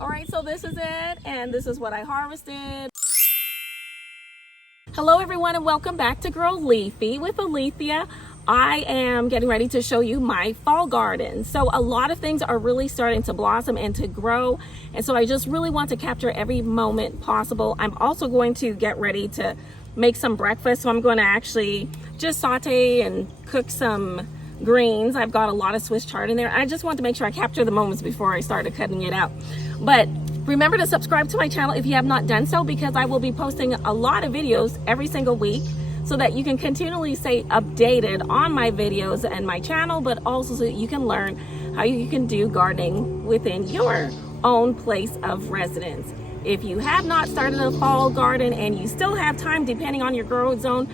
All right, so this is it, and this is what I harvested. Hello everyone, and welcome back to Grow Leafy with Alethea. I am getting ready to show you my fall garden. So a lot of things are really starting to blossom and to grow, and so I just really want to capture every moment possible. I'm also going to get ready to make some breakfast, so I'm going to actually just saute and cook some greens. I've got a lot of Swiss chard in there. I just want to make sure I capture the moments before I started cutting it out. But remember to subscribe to my channel if you have not done so, because I will be posting a lot of videos every single week so that you can continually stay updated on my videos and my channel, but also so that you can learn how you can do gardening within your own place of residence. If you have not started a fall garden and you still have time, depending on your grow zone,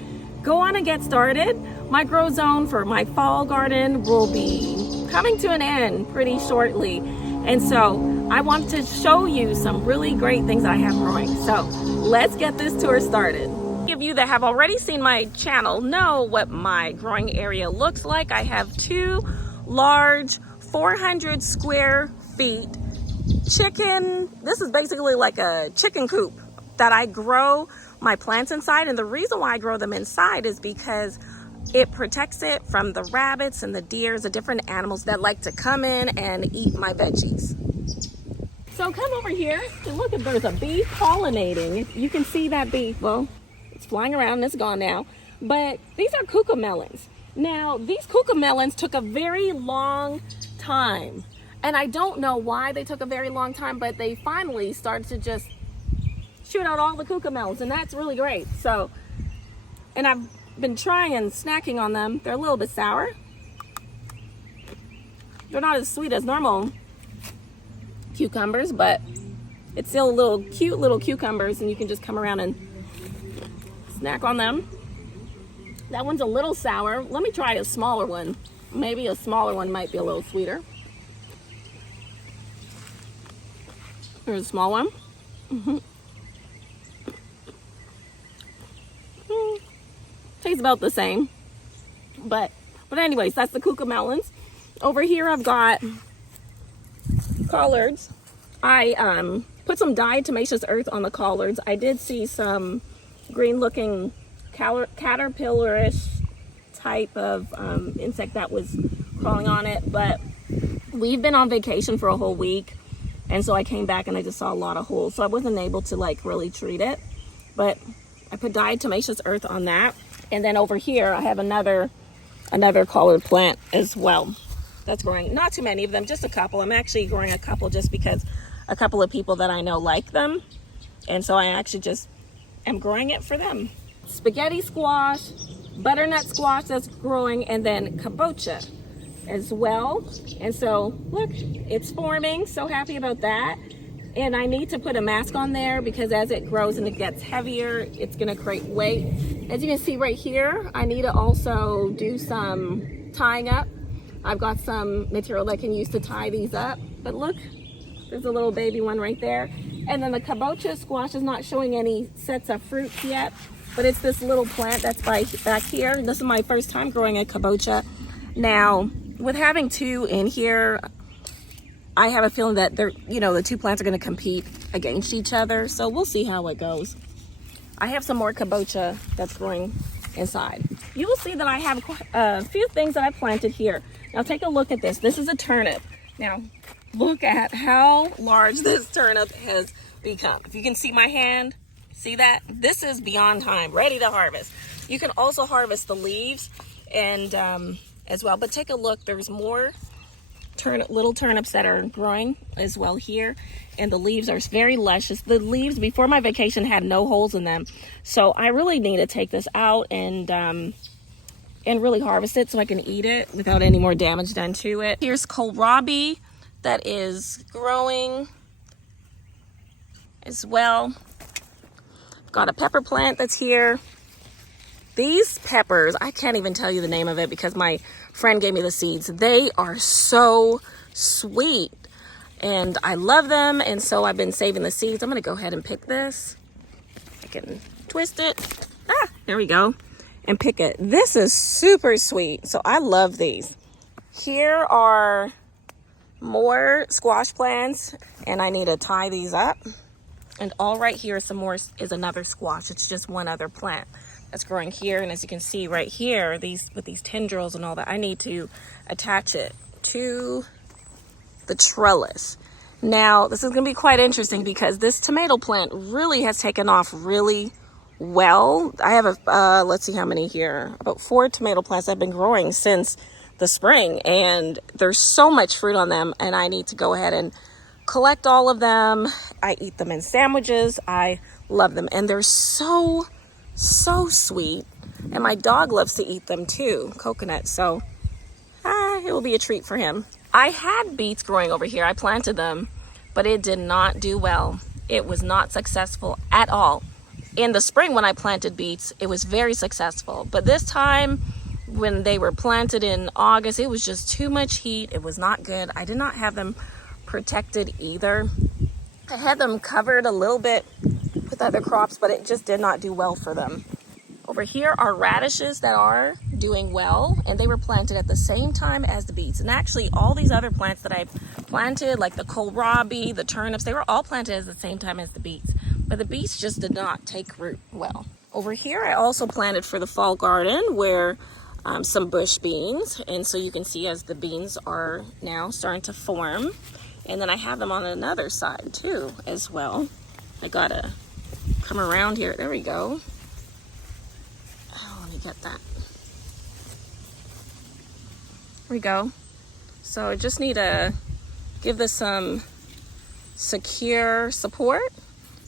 go on and get started. My grow zone for my fall garden will be coming to an end pretty shortly. And so I want to show you some really great things I have growing. So let's get this tour started. Many of you that have already seen my channel know what my growing area looks like. I have two large 400 square feet chicken. This is basically like a chicken coop that I grow my plants inside. And the reason why I grow them inside is because it protects it from the rabbits and the deers, the different animals that like to come in and eat my veggies. So come over here and look, if there's a bee pollinating. You can see that bee. Well, it's flying around and it's gone now. But these are cucamelons. Now, these cucamelons took a very long time. And I don't know why they took a very long time, but they finally started to just shoot out all the cucamelons, and that's really great. So, and I've been trying and snacking on them. They're a little bit sour. They're not as sweet as normal cucumbers, but it's still little cute little cucumbers, and you can just come around and snack on them. That one's a little sour. Let me try a smaller one. Maybe a smaller one might be a little sweeter. Here's a small one. Tastes about the same, but anyways, that's the cucamelons. Over here I've got collards. I put some diatomaceous earth on the collards. I did see some green looking caterpillarish type of insect that was crawling on it, but we've been on vacation for a whole week, and so I came back and I just saw a lot of holes, so I wasn't able to like really treat it. But I put diatomaceous earth on that. And then over here I have another collared plant as well that's growing. Not too many of them, just a couple. I'm actually growing a couple just because a couple of people that I know like them, and so I actually just am growing it for them. Spaghetti squash, butternut squash that's growing, and then kabocha as well. And so look, it's forming. So happy about that. And I need to put a mask on there because as it grows and it gets heavier, it's gonna create weight. As you can see right here, I need to also do some tying up. I've got some material that I can use to tie these up. But look, there's a little baby one right there. And then the kabocha squash is not showing any sets of fruits yet, but it's this little plant that's back here. This is my first time growing a kabocha. Now, with having two in here, I have a feeling that they're, the two plants are going to compete against each other. So we'll see how it goes. I have some more kabocha that's growing inside. You will see that I have a few things that I planted here. Now take a look at this. This is a turnip. Now look at how large this turnip has become. If you can see my hand, see that? This is beyond time, ready to harvest. You can also harvest the leaves and as well. But take a look. There's more little turnips that are growing as well here, and the leaves are very luscious. The leaves before my vacation had no holes in them, so I really need to take this out and really harvest it so I can eat it without any more damage done to it. Here's kohlrabi that is growing as well. Got a pepper plant that's here. These peppers, I can't even tell you the name of it because my friend gave me the seeds. They are so sweet and I love them, and so I've been saving the seeds. I'm gonna go ahead and pick this. I can twist it. There we go. And pick it. This is super sweet, so I love these. Here are More squash plants, and I need to tie these up. And all right here some more is another squash. It's just one other plant that's growing here, and as you can see right here, these with these tendrils and all that, I need to attach it to the trellis. Now this is going to be quite interesting because this tomato plant really has taken off really well. I have a let's see how many here, about 4 tomato plants I've been growing since the spring, and there's so much fruit on them, and I need to go ahead and collect all of them. I eat them in sandwiches. I love them, and they're so sweet, and my dog loves to eat them too, Coconut, so it will be a treat for him. I had beets growing over here. I planted them, but it did not do well. It was not successful at all. In the spring when I planted beets, it was very successful, but this time when they were planted in August, it was just too much heat. It was not good. I did not have them protected either. I had them covered a little bit with other crops, but it just did not do well for them. Over here are radishes that are doing well, and they were planted at the same time as the beets. And actually all these other plants that I planted, like the kohlrabi, the turnips, they were all planted at the same time as the beets, but the beets just did not take root well. Over here I also planted for the fall garden where some bush beans, and so you can see as the beans are now starting to form, and then I have them on another side too as well. I gotta come around here. There we go. Oh, let me get that. There we go. So I just need to give this some secure support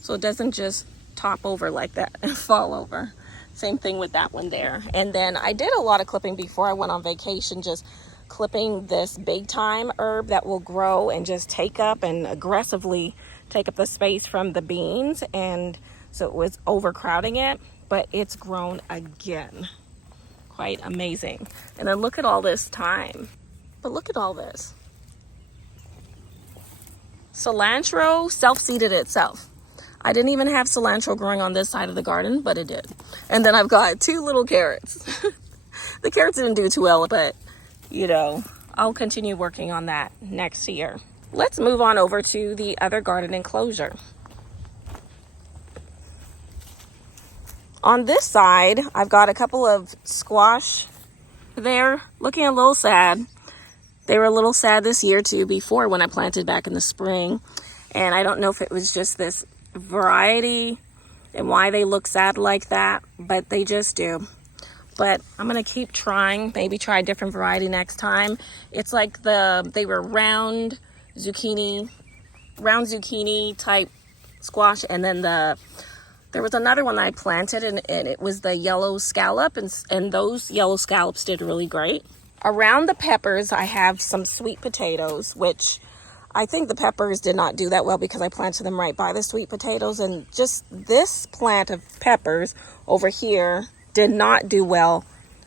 so it doesn't just top over like that and fall over. Same thing with that one there. And then I did a lot of clipping before I went on vacation, just clipping this big time herb that will grow and just take up and aggressively take up the space from the beans. And so it was overcrowding it, but it's grown again. Quite amazing. And then look at all this thyme. But look at all this. Cilantro self-seeded itself. I didn't even have cilantro growing on this side of the garden, but it did. And then I've got 2 little carrots. The carrots didn't do too well, but you know, I'll continue working on that next year. Let's move on over to the other garden enclosure. On this side, I've got a couple of squash there, looking a little sad. They were a little sad this year too, before when I planted back in the spring. And I don't know if it was just this variety and why they look sad like that, but they just do. But I'm gonna keep trying, maybe try a different variety next time. It's like they were round zucchini type squash, and then there was another one that I planted, and it was the yellow scallop, and those yellow scallops did really great. Around the peppers, I have some sweet potatoes, which I think the peppers did not do that well because I planted them right by the sweet potatoes, and just this plant of peppers over here did not do well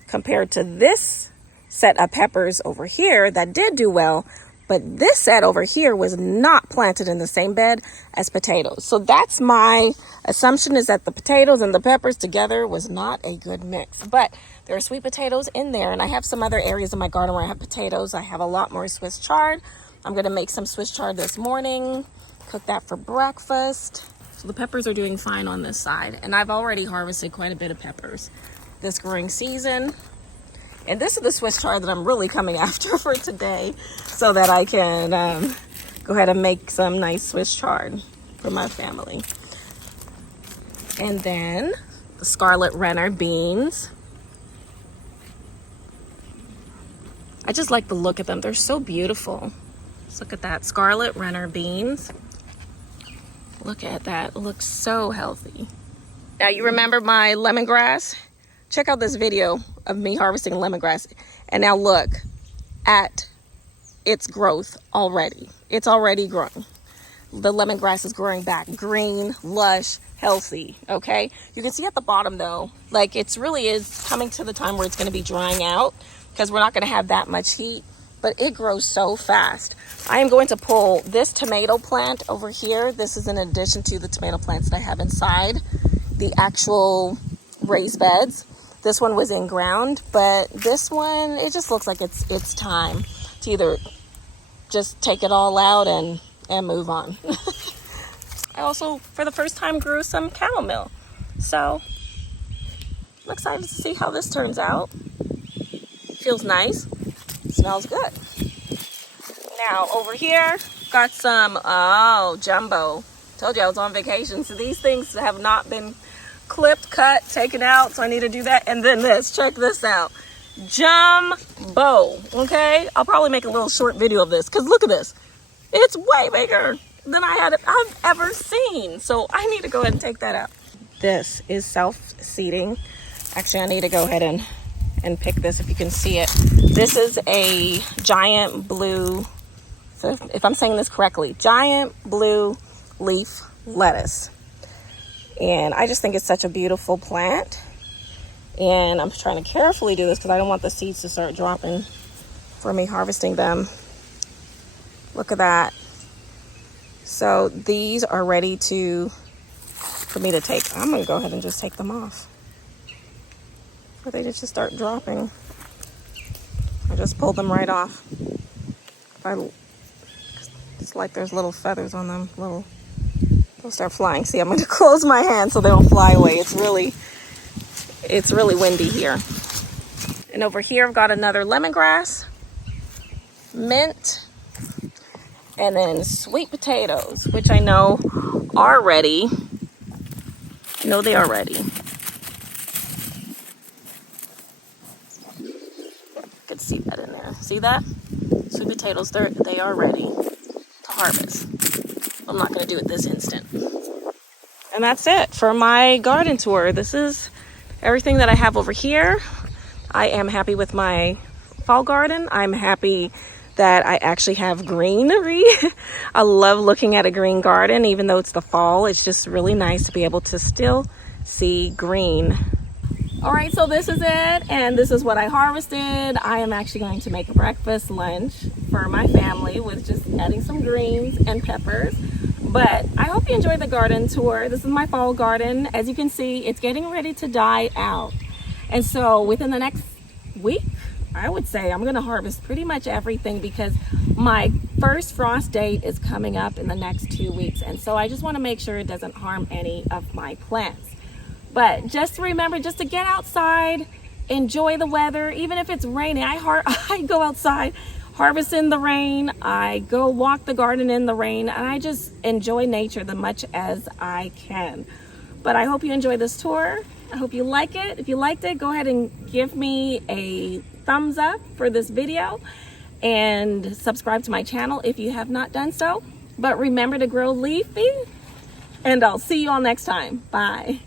compared to this set of peppers over here that did do well. But this set over here was not planted in the same bed as potatoes. So that's my assumption, is that the potatoes and the peppers together was not a good mix. But there are sweet potatoes in there, and I have some other areas in my garden where I have potatoes. I have a lot more Swiss chard. I'm going to make some Swiss chard this morning, cook that for breakfast. So the peppers are doing fine on this side, and I've already harvested quite a bit of peppers this growing season. And this is the Swiss chard that I'm really coming after for today, so that I can go ahead and make some nice Swiss chard for my family. And then the Scarlet Renner beans. I just like the look of them. They're so beautiful. Let's look at that, Scarlet Renner beans. Look at that, it looks so healthy. Now you remember my lemongrass? Check out this video of me harvesting lemongrass, and now look at its growth already. It's already growing. The lemongrass is growing back, green, lush, healthy, okay? You can see at the bottom though, like it's really is coming to the time where it's gonna be drying out because we're not gonna have that much heat, but it grows so fast. I am going to pull this tomato plant over here. This is in addition to the tomato plants that I have inside the actual raised beds. This one was in ground, but this one, it just looks like it's time to either just take it all out and move on. I also, for the first time, grew some chamomile. So I'm excited to see how this turns out. Feels nice. Smells good. Now over here, got some, oh, jumbo. Told you I was on vacation. So these things have not been clipped, cut, taken out. So I need to do that. And then this, check this out. Jumbo, okay? I'll probably make a little short video of this because look at this. It's way bigger than I've ever seen. So I need to go ahead and take that out. This is self-seating. Actually, I need to go ahead and pick this if you can see it. This is a giant blue, so if I'm saying this correctly, giant blue leaf lettuce. And I just think it's such a beautiful plant. And I'm trying to carefully do this because I don't want the seeds to start dropping for me harvesting them. Look at that. So these are ready for me to take. I'm gonna go ahead and just take them off. Or they just start dropping. I just pulled them right off. It's like there's little feathers on them. They'll start flying. See, I'm gonna close my hand so they don't fly away. It's really windy here. And over here I've got another lemongrass, mint, and then sweet potatoes, which I know are ready. They are ready. You can see that in there. See that? Sweet potatoes, they are ready to harvest. I'm not going to do it this instant. And that's it for my garden tour. This is everything that I have over here. I am happy with my fall garden. I'm happy that I actually have greenery. I love looking at a green garden, even though it's the fall. It's just really nice to be able to still see green. All right, so this is it, and this is what I harvested. I am actually going to make a breakfast lunch for my family with just adding some greens and peppers. But I hope you enjoyed the garden tour. This is my fall garden. As you can see, it's getting ready to die out. And so within the next week, I would say I'm gonna harvest pretty much everything because my first frost date is coming up in the next 2 weeks. And so I just wanna make sure it doesn't harm any of my plants. But just remember, just to get outside, enjoy the weather, even if it's raining. I go outside, harvest in the rain, I go walk the garden in the rain, and I just enjoy nature the much as I can. But I hope you enjoy this tour. I hope you like it. If you liked it, go ahead and give me a thumbs up for this video and subscribe to my channel if you have not done so. But remember to grow leafy, and I'll see you all next time. Bye.